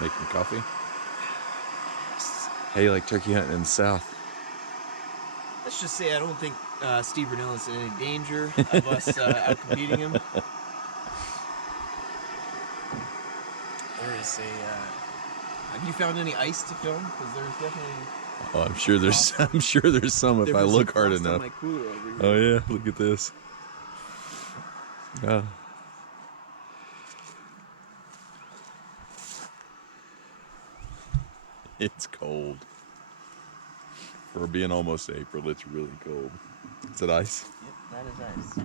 Making coffee. How you like turkey hunting in the South? Let's just say I don't think Steve Rinella is in any danger of us outcompeting him. There is a. Have you found any ice to film? Because there's definitely. Oh, I'm sure there's. I'm sure there's some if I look hard enough. My cooler over here. Oh yeah, look at this. Oh. It's cold. For being almost April, it's really cold. Is it ice? Yep, that is ice.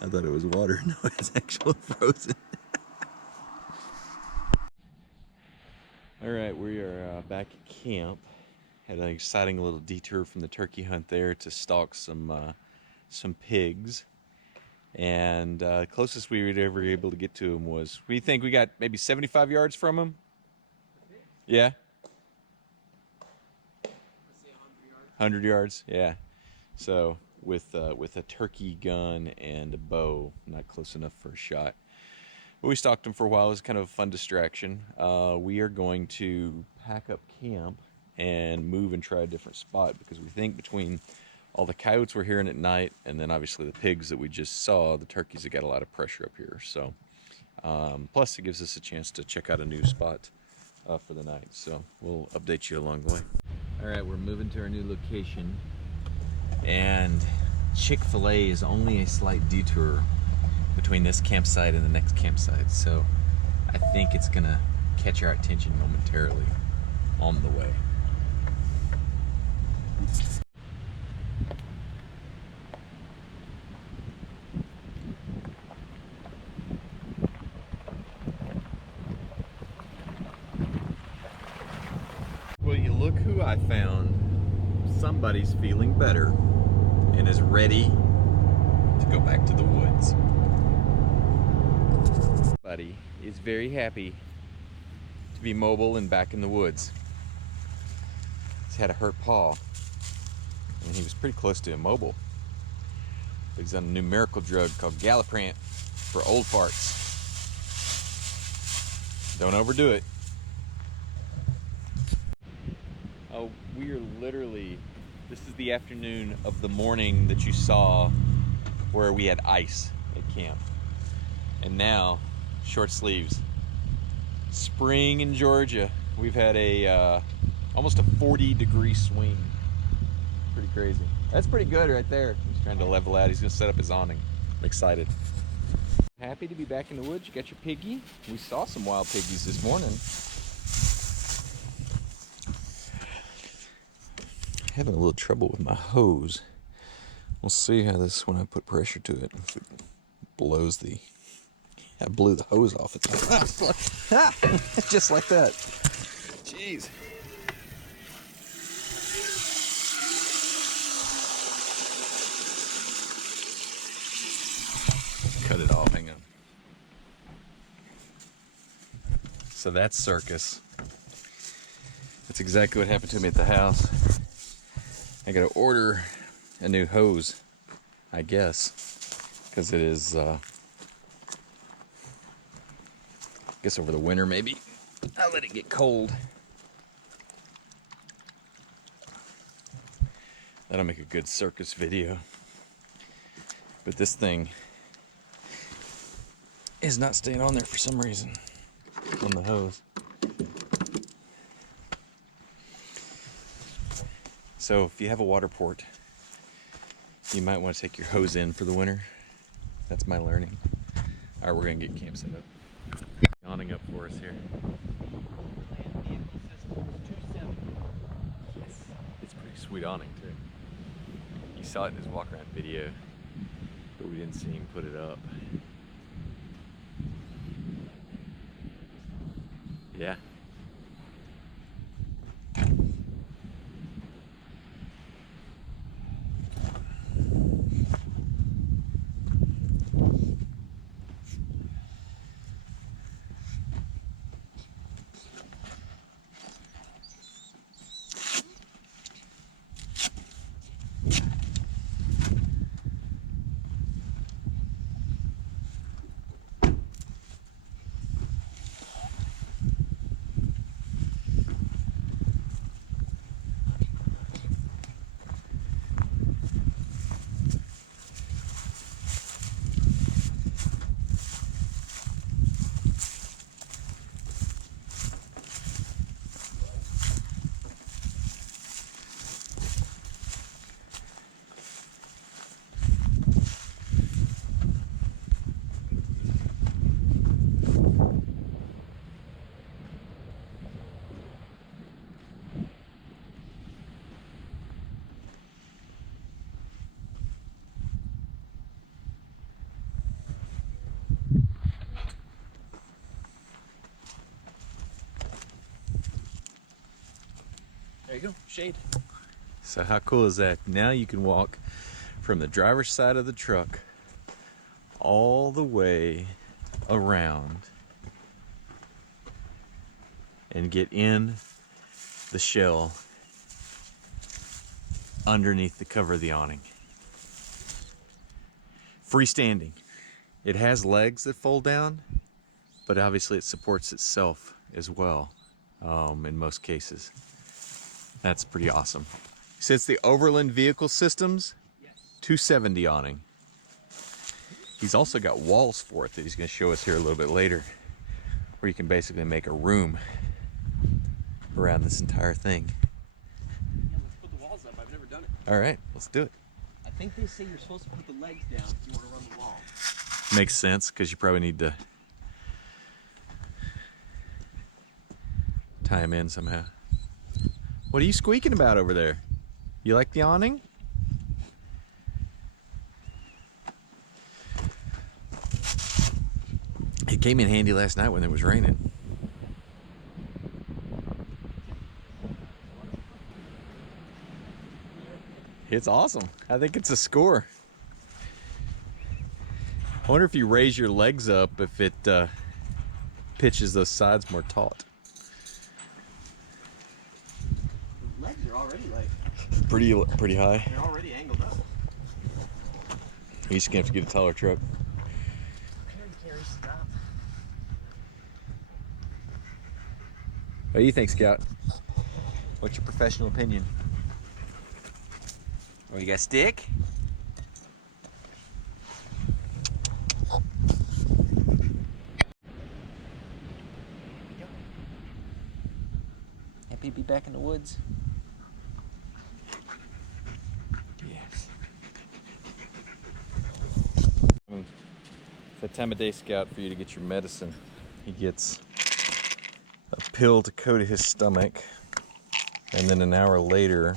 I thought it was water. No, it's actually frozen. All right, we are back at camp. Had an exciting little detour from the turkey hunt there to stalk some pigs. And closest we were ever able to get to them was, we think we got maybe 75 yards from them? Yeah? 100 yards, yeah. So with a turkey gun and a bow, not close enough for a shot. But we stalked them for a while. It was kind of a fun distraction. We are going to pack up camp and move and try a different spot because we think between all the coyotes we're hearing at night and then obviously the pigs that we just saw, the turkeys have got a lot of pressure up here. So plus it gives us a chance to check out a new spot for the night. So we'll update you along the way. All right, we're moving to our new location, and Chick-fil-A is only a slight detour between this campsite and the next campsite, so I think it's gonna catch our attention momentarily on the way. Well, you look who I found. Somebody's feeling better and is ready to go back to the woods. Buddy is very happy to be mobile and back in the woods. He's had a hurt paw and he was pretty close to immobile. But he's on a new miracle drug called Galliprant for old farts. Don't overdo it. Oh, we are literally, this is the afternoon of the morning that you saw where we had ice at camp. And now, short sleeves. Spring in Georgia. We've had a almost a 40-degree swing. Pretty crazy. That's pretty good right there. He's trying to level out. He's gonna set up his awning. I'm excited. Happy to be back in the woods. You got your piggy? We saw some wild piggies this morning. Having a little trouble with my hose. We'll see how this, when I put pressure to it, if it blows the, I blew the hose off. It's like, just like that. Jeez. Cut it off, hang on. So that's circus. That's exactly what happened to me at the house. I gotta order a new hose, I guess, because it is, I guess over the winter maybe. I'll let it get cold. That'll make a good circus video. But this thing is not staying on there for some reason, on the hose. So if you have a water port, you might want to take your hose in for the winter. That's my learning. All right, we're gonna get camp set up. Yawning up for us here. It's pretty sweet awning too. You saw it in his walk around video, but we didn't see him put it up. Yeah. There you go, shade. So how cool is that? Now you can walk from the driver's side of the truck all the way around and get in the shell underneath the cover of the awning. Freestanding. It has legs that fold down, but obviously it supports itself as well in most cases. That's pretty awesome. Since the Overland Vehicle Systems, Yes. 270 awning. He's also got walls for it that he's going to show us here a little bit later, where you can basically make a room around this entire thing. Yeah, let's put the walls up. I've never done it. All right, let's do it. I think they say you're supposed to put the legs down if you want to run the wall. Makes sense, because you probably need to tie him in somehow. What are you squeaking about over there? You like the awning? It came in handy last night when it was raining. It's awesome. I think it's a score. I wonder if you raise your legs up, if it pitches those sides more taut. The legs are already like, Pretty high. they're already angled up. You're just gonna have to get a taller truck. Carry, stop. What do you think, Scout? What's your professional opinion? Oh, you got a stick? Happy to be back in the woods. Yes. It's that time of day, Scout, for you to get your medicine. He gets a pill to coat his stomach, and then an hour later,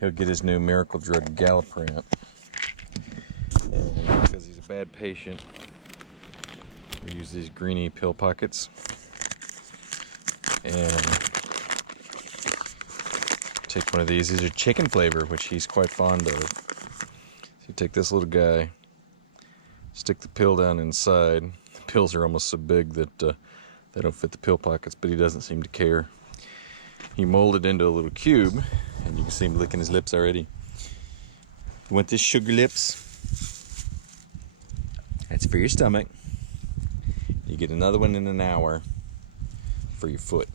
he'll get his new miracle drug, Galliprant. And because he's a bad patient, we use these greeny pill pockets. And take one of these. These are chicken flavor, which he's quite fond of. So you take this little guy, stick the pill down inside. The pills are almost so big that they don't fit the pill pockets, but he doesn't seem to care. He molded into a little cube, and you can see him licking his lips already. You want this, Sugar Lips? That's for your stomach. You get another one in an hour for your foot.